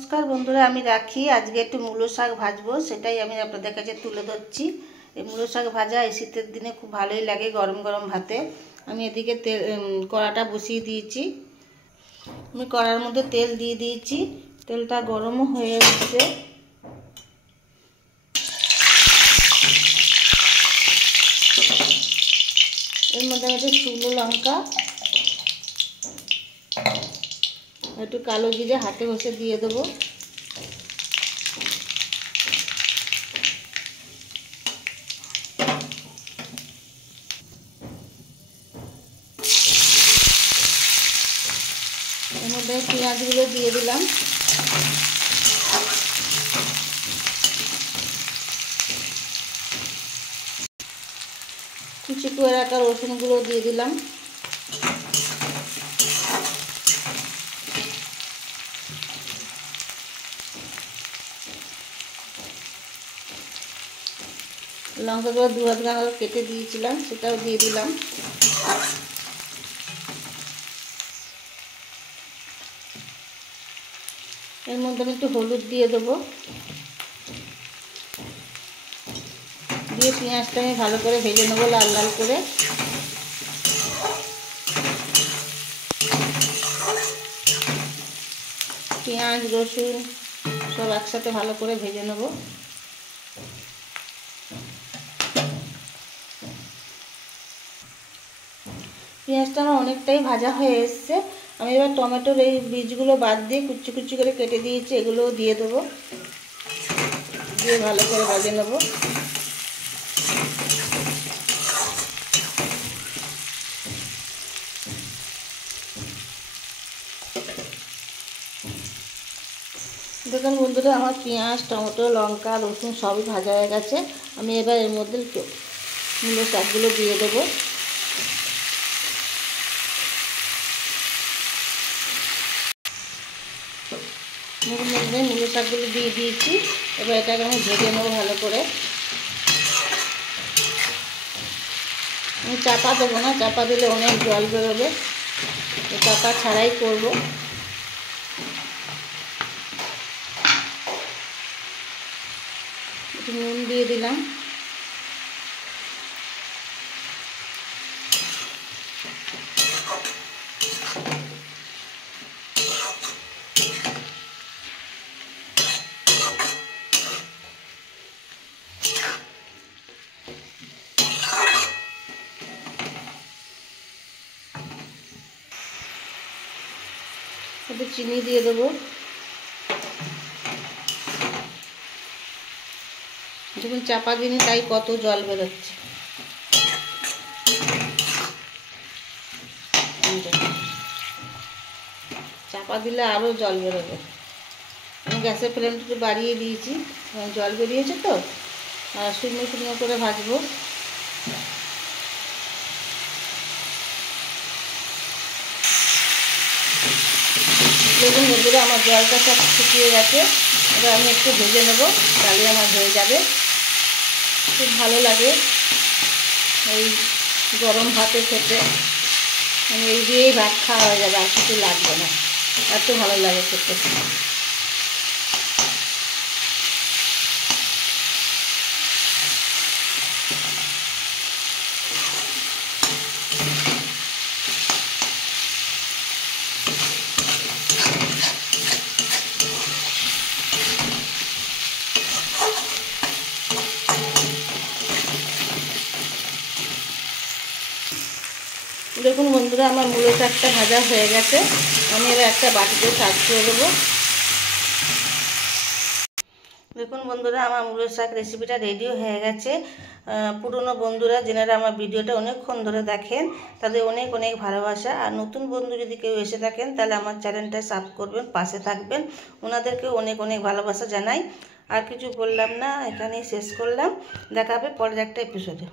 নমস্কার বন্ধুরা, আমি রাখি। আজকে একটু মূলো শাক ভাজবো, সেটাই আমি আপনাদের কাছে তুলে ধরছি। এই মূলো শাক ভাজা এই শীতের দিনে খুব ভালোই লাগে গরম গরম ভাতে। আমি এদিকে কড়াটা বসিয়ে দিয়েছি। আমি কড়ার মধ্যে তেল দিয়ে দিয়েছি, তেলটা গরমও হয়ে উঠছে। এর মধ্যে আছে শুকনো লঙ্কা, একটু কালো জিরে হাতে ঘষে দিয়ে দেবো। এর মধ্যে পেঁয়াজগুলো দিয়ে দিলাম। কুচি করে রাখা রসুনগুলো দিয়ে দিলাম। লঙ্কাগুলো 2 হাত গাঁড়া কেটে দিয়েছিলাম, সেটাও দিয়ে দিলাম। এর মধ্যে আমি একটু হলুদ দিয়ে দেবো, দিয়ে পেঁয়াজটা আমি ভালো করে ভেজে নেবো লাল লাল করে। পেঁয়াজ রসুন সব একসাথে ভালো করে ভেজে নেব। পেঁয়াজটা আমার অনেকটাই ভাজা হয়ে এসছে। আমি এবার টমেটোর এই বীজগুলো বাদ দিয়ে কুচি কুচি করে কেটে দিয়েছি, এগুলোও দিয়ে দেবো, দিয়ে ভালো করে ভেজে নেব। দেখুন বন্ধুরা, আমার পেঁয়াজ টমেটো লঙ্কা রসুন সবই ভাজা হয়ে গেছে। আমি এবার এর মধ্যে মূলো শাকগুলো দিয়ে দেবো। মূলো শাকগুলো দিয়ে দিয়েছি, এবার এটাকে আমি ভেজে নেবো ভালো করে। আমি চাপা দেবো না, চাপা দিলে অনেক জল বেরোবে, চাপা ছাড়াই করব। একটু নুন দিয়ে দিলাম। একটু চিনি দিয়ে দেবো। যখন চাপা দিই তাই কত জল বেরোচ্ছে। চাপা দিলে আরও জল বেরোবে। আমি গ্যাসের ফ্লেমটা একটু বাড়িয়ে দিয়েছি, জল বেরিয়েছে তো। আর শুকনো শুকনো করে ভাজবো। দেখুন বন্ধুরা, আমার জলটা সব শুকিয়ে গেছে। এবার আমি একটু ভেজে নেবো, তাহলে আমার হয়ে যাবে। খুব ভালো লাগে এই গরম ভাতে খেতে। মানে এই দিয়েই ভাত খাওয়া হয়ে যাবে, আর কিছু লাগবে না, এত ভালো লাগে খেতে। দেখুন বন্ধুরা, আমার মূলো শাকটা ভাজা হয়ে গেছে। আমি এবার একটা বাটিতে সার্ভ করে দেবো। দেখুন বন্ধুরা, আমার মূলো শাক রেসিপিটা রেডিও হয়ে গেছে। পুরনো বন্ধুরা যেনারা আমার ভিডিওটা অনেকক্ষণ ধরে দেখেন, তাদের অনেক অনেক ভালোবাসা। আর নতুন বন্ধু যদি কেউ এসে থাকেন, তাহলে আমার চ্যানেলটা সাবস্ক্রাইব করবেন, পাশে থাকবেন। ওনাদেরকেও অনেক অনেক ভালোবাসা জানাই। আর কিছু বললাম না, এখানেই শেষ করলাম। দেখা হবে পরের একটা এপিসোডে।